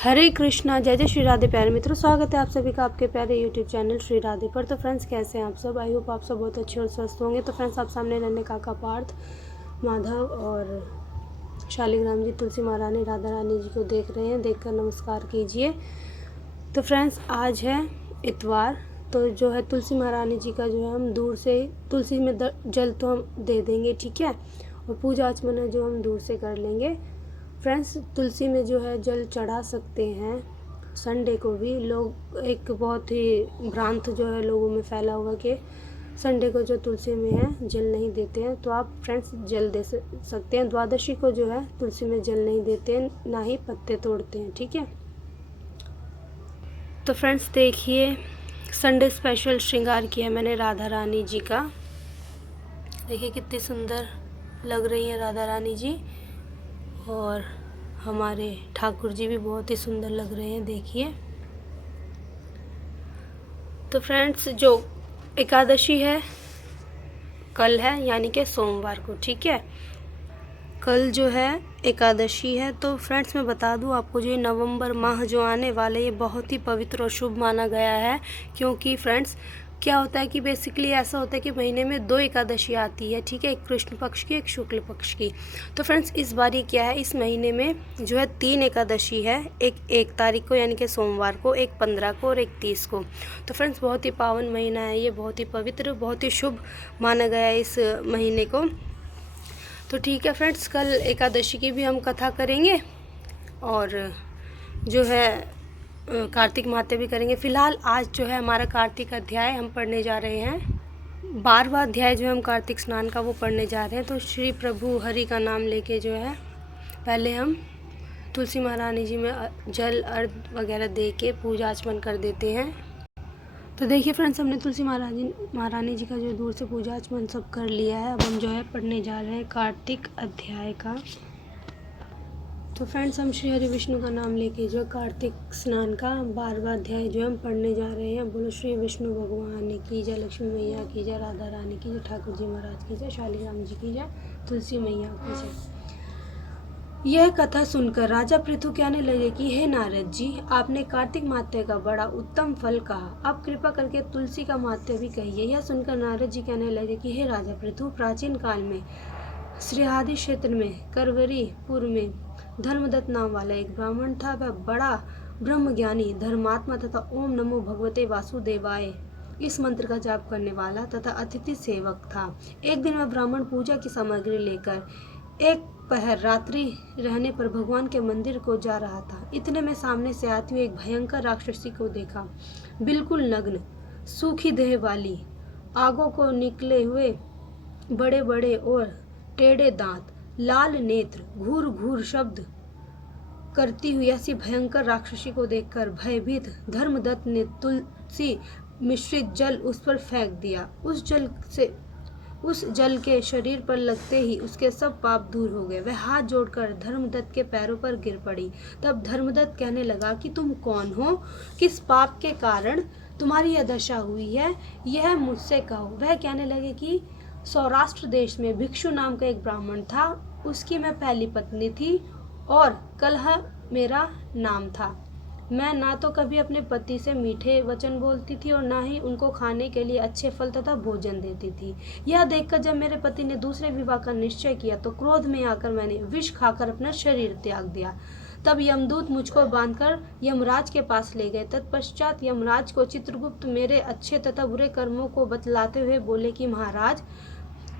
हरे कृष्णा, जय जय श्री राधे। प्यारे मित्रों, स्वागत है आप सभी का आपके प्यारे यूट्यूब चैनल श्री राधे पर। तो फ्रेंड्स, कैसे हैं आप सब? आई होप आप सब बहुत अच्छे और स्वस्थ होंगे। तो फ्रेंड्स, आप सामने रहने काका पार्थ, माधव और शालिग्राम जी, तुलसी महारानी, राधा रानी जी को देख रहे हैं। देखकर नमस्कार कीजिए। तो फ्रेंड्स, आज है इतवार। तो जो है तुलसी महारानी जी का जो है हम दूर से तुलसी में जल तो हम दे देंगे, ठीक है, और पूजा आचमन जो हम दूर से कर लेंगे। फ्रेंड्स, तुलसी में जो है जल चढ़ा सकते हैं। संडे को भी लोग, एक बहुत ही भ्रांत जो है लोगों में फैला हुआ कि संडे को जो तुलसी में है जल नहीं देते हैं। तो आप फ्रेंड्स जल दे सकते हैं। द्वादशी को जो है तुलसी में जल नहीं देते हैं, ना ही पत्ते तोड़ते हैं, ठीक है। तो फ्रेंड्स देखिए, संडे स्पेशल श्रृंगार किया मैंने राधा रानी जी का। देखिए कितनी सुंदर लग रही है राधा रानी जी, और हमारे ठाकुर जी भी बहुत ही सुंदर लग रहे हैं, देखिए। तो फ्रेंड्स, जो एकादशी है कल है, यानी कि सोमवार को, ठीक है। कल जो है एकादशी है। तो फ्रेंड्स, मैं बता दूं आपको, जो ये नवंबर माह जो आने वाले, ये बहुत ही पवित्र और शुभ माना गया है। क्योंकि फ्रेंड्स, क्या होता है कि बेसिकली ऐसा होता है कि महीने में 2 एकादशी आती है, ठीक है, एक कृष्ण पक्ष की, एक शुक्ल पक्ष की। तो फ्रेंड्स, इस बार ये क्या है, इस महीने में जो है 3 एकादशी है। एक तारीख को यानी कि सोमवार को, एक 15 को और एक 30 को। तो फ्रेंड्स, बहुत ही पावन महीना है ये, बहुत ही पवित्र, बहुत ही शुभ माना गया है इस महीने को। तो ठीक है फ्रेंड्स, कल एकादशी की भी हम कथा करेंगे और जो है कार्तिक माते भी करेंगे। फ़िलहाल आज जो है हमारा कार्तिक अध्याय हम पढ़ने जा रहे हैं। 12वां अध्याय जो है हम कार्तिक स्नान का वो पढ़ने जा रहे हैं। तो श्री प्रभु हरि का नाम लेके जो है पहले हम तुलसी महारानी जी में जल अर्घ वगैरह दे के पूजा आचमन कर देते हैं। तो देखिए फ्रेंड्स, हमने तुलसी महारानी जी का जो दूर से पूजा आचमन सब कर लिया है। अब हम जो है पढ़ने जा रहे हैं कार्तिक अध्याय का। तो फ्रेंड्स, हम श्री हरि विष्णु का नाम लेके जो कार्तिक स्नान का 12वां अध्याय जो हम पढ़ने जा रहे हैं। बोलो श्री विष्णु भगवान की जय, लक्ष्मी मैया की जय, राधा रानी की जय, ठाकुर जी महाराज की जय, शालिग्राम जी की जय, तुलसी मैया की जय। यह कथा सुनकर राजा पृथु कहने लगे कि हे नारद जी, आपने कार्तिक मात्य का बड़ा उत्तम फल कहा। अब कृपा करके तुलसी का मात्य भी कहिए। यह सुनकर नारद जी कहने लगे कि हे राजा पृथु, प्राचीन काल में श्रीहादि क्षेत्र में करवरीपुर में धर्मदत्त नाम वाला एक ब्राह्मण था। वह बड़ा ब्रह्मज्ञानी, धर्मात्मा तथा ओम नमो भगवते वासुदेवाय इस मंत्र का जाप करने वाला तथा अतिथि सेवक था। एक दिन वह ब्राह्मण पूजा की सामग्री लेकर एक पहर रात्रि रहने पर भगवान के मंदिर को जा रहा था। इतने में सामने से आती हुई एक भयंकर राक्षसी को देखा। बिल्कुल नग्न, सूखी देह वाली, आगों को निकले हुए बड़े बड़े और टेढ़े दांत, लाल नेत्र, घूर घूर शब्द करती हुई ऐसी भयंकर राक्षसी को देखकर भयभीत धर्मदत्त ने तुलसी मिश्रित जल उस पर फेंक दिया। उस जल के शरीर पर लगते ही उसके सब पाप दूर हो गए। वह हाथ जोड़कर धर्मदत्त के पैरों पर गिर पड़ी। तब धर्मदत्त कहने लगा कि तुम कौन हो, किस पाप के कारण तुम्हारी यह दशा हुई है, यह मुझसे कहो। वह कहने लगे कि सौराष्ट्र देश में भिक्षु नाम का एक ब्राह्मण था। उसकी मैं पहली पत्नी थी और कलह मेरा नाम था। मैं ना तो कभी अपने पति से मीठे वचन बोलती थी और ना ही उनको खाने के लिए अच्छे फल तथा भोजन देती थी। यह देखकर जब मेरे पति ने दूसरे विवाह का निश्चय किया तो क्रोध में आकर मैंने विष खाकर अपना शरीर त्याग दिया। तब यमदूत मुझको बांधकर यमराज के पास ले गए। तत्पश्चात यमराज को चित्रगुप्त मेरे अच्छे तथा बुरे कर्मों को बतलाते हुए बोले कि महाराज,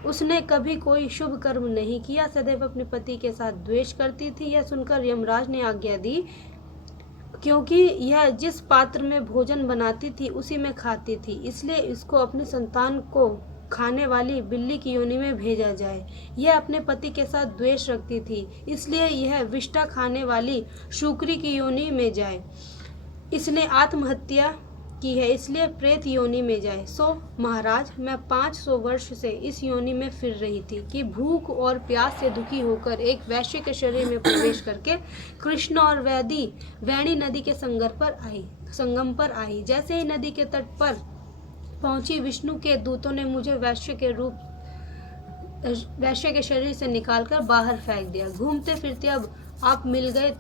उसने कभी कोई शुभ कर्म नहीं किया, सदैव अपने पति के साथ द्वेष करती थी। यह सुनकर यमराज ने आज्ञा दी, क्योंकि यह जिस पात्र में भोजन बनाती थी उसी में खाती थी, इसलिए इसको अपनी संतान को खाने वाली बिल्ली की योनि में भेजा जाए। यह अपने पति के साथ द्वेष रखती थी, इसलिए यह विष्ठा खाने वाली शूकरी की योनि में जाए। इसने आत्महत्या की है, इसलिए प्रेत योनि में जाए। सो महाराज, मैं 500 वर्ष से इस योनि में फिर रही थी कि भूख और प्यास से दुखी होकर एक वैश्य के शरीर में प्रवेश करके कृष्ण और वैणी नदी के संगम पर आई। जैसे ही नदी के तट पर पहुंची, विष्णु के दूतों ने मुझे वैश्य के शरीर से निकालकर बाहर फेंक दिया। घूमते फिरते अब आप मिल गए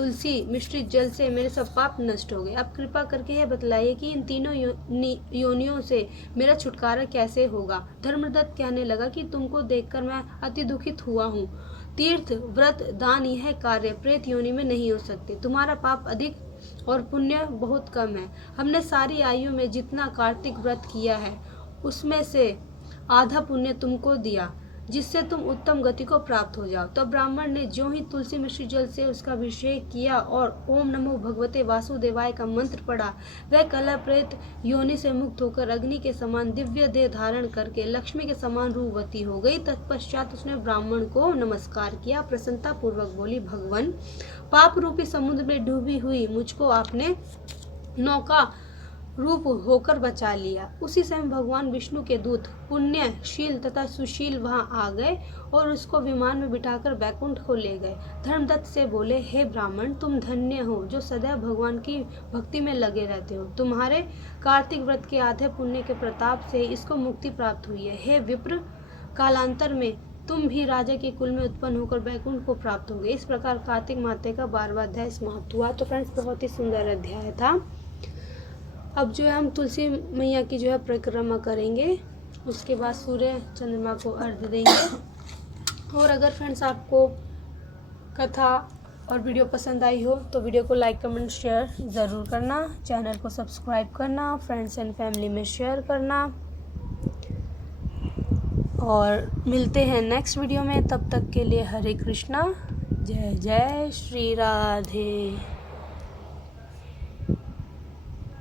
तुलसी मिश्रित जल से मेरे सब पाप नष्ट हो गए। अब कृपा करके यह बतलाइए कि इन तीनों योनियों से मेरा छुटकारा कैसे होगा। धर्मदत्त कहने लगा कि तुमको देखकर मैं अति दुखित हुआ हूँ। तीर्थ व्रत दान यह कार्य प्रेत योनि में नहीं हो सकते। तुम्हारा पाप अधिक और पुण्य बहुत कम है। हमने सारी आयु में जितना कार्तिक व्रत किया है उसमें से आधा पुण्य तुमको दिया, जिससे तुम उत्तम गति को प्राप्त हो जाओ। तो ब्राह्मण ने जो ही तुलसी मिश्रित जल से उसका अभिषेक किया और ओम नमो भगवते वासुदेवाय का मंत्र पढ़ा, वह कला प्रेत योनि से मुक्त होकर अग्नि के समान दिव्य देह धारण करके लक्ष्मी के समान रूपवती हो गई। तत्पश्चात उसने ब्राह्मण को नमस्कार किया, प्रसन्नता पूर्वक बोली, भगवान, पाप रूपी समुद्र में डूबी हुई मुझको आपने नौका रूप होकर बचा लिया। उसी समय भगवान विष्णु के दूत पुण्यशील तथा सुशील वहां आ गए और उसको विमान में बिठाकर बैकुंठ को ले गए। धर्मदत्त से बोले, हे ब्राह्मण, तुम धन्य हो जो सदैव भगवान की भक्ति में लगे रहते हो। तुम्हारे कार्तिक व्रत के आधे पुण्य के प्रताप से इसको मुक्ति प्राप्त हुई है। हे विप्र, कालांतर में तुम भी राजा के कुल में उत्पन्न होकर बैकुंठ को प्राप्त होगे। इस प्रकार कार्तिक माते का 12वां अध्याय समाप्त हुआ। तो फ्रेंड्स, बहुत ही सुंदर अध्याय था। अब जो है हम तुलसी मैया की जो है परिक्रमा करेंगे, उसके बाद सूर्य चंद्रमा को अर्घ्य देंगे। और अगर फ्रेंड्स आपको कथा और वीडियो पसंद आई हो तो वीडियो को लाइक कमेंट शेयर ज़रूर करना, चैनल को सब्सक्राइब करना, फ्रेंड्स एंड फैमिली में शेयर करना। और मिलते हैं नेक्स्ट वीडियो में, तब तक के लिए हरे कृष्णा, जय जय श्री राधे।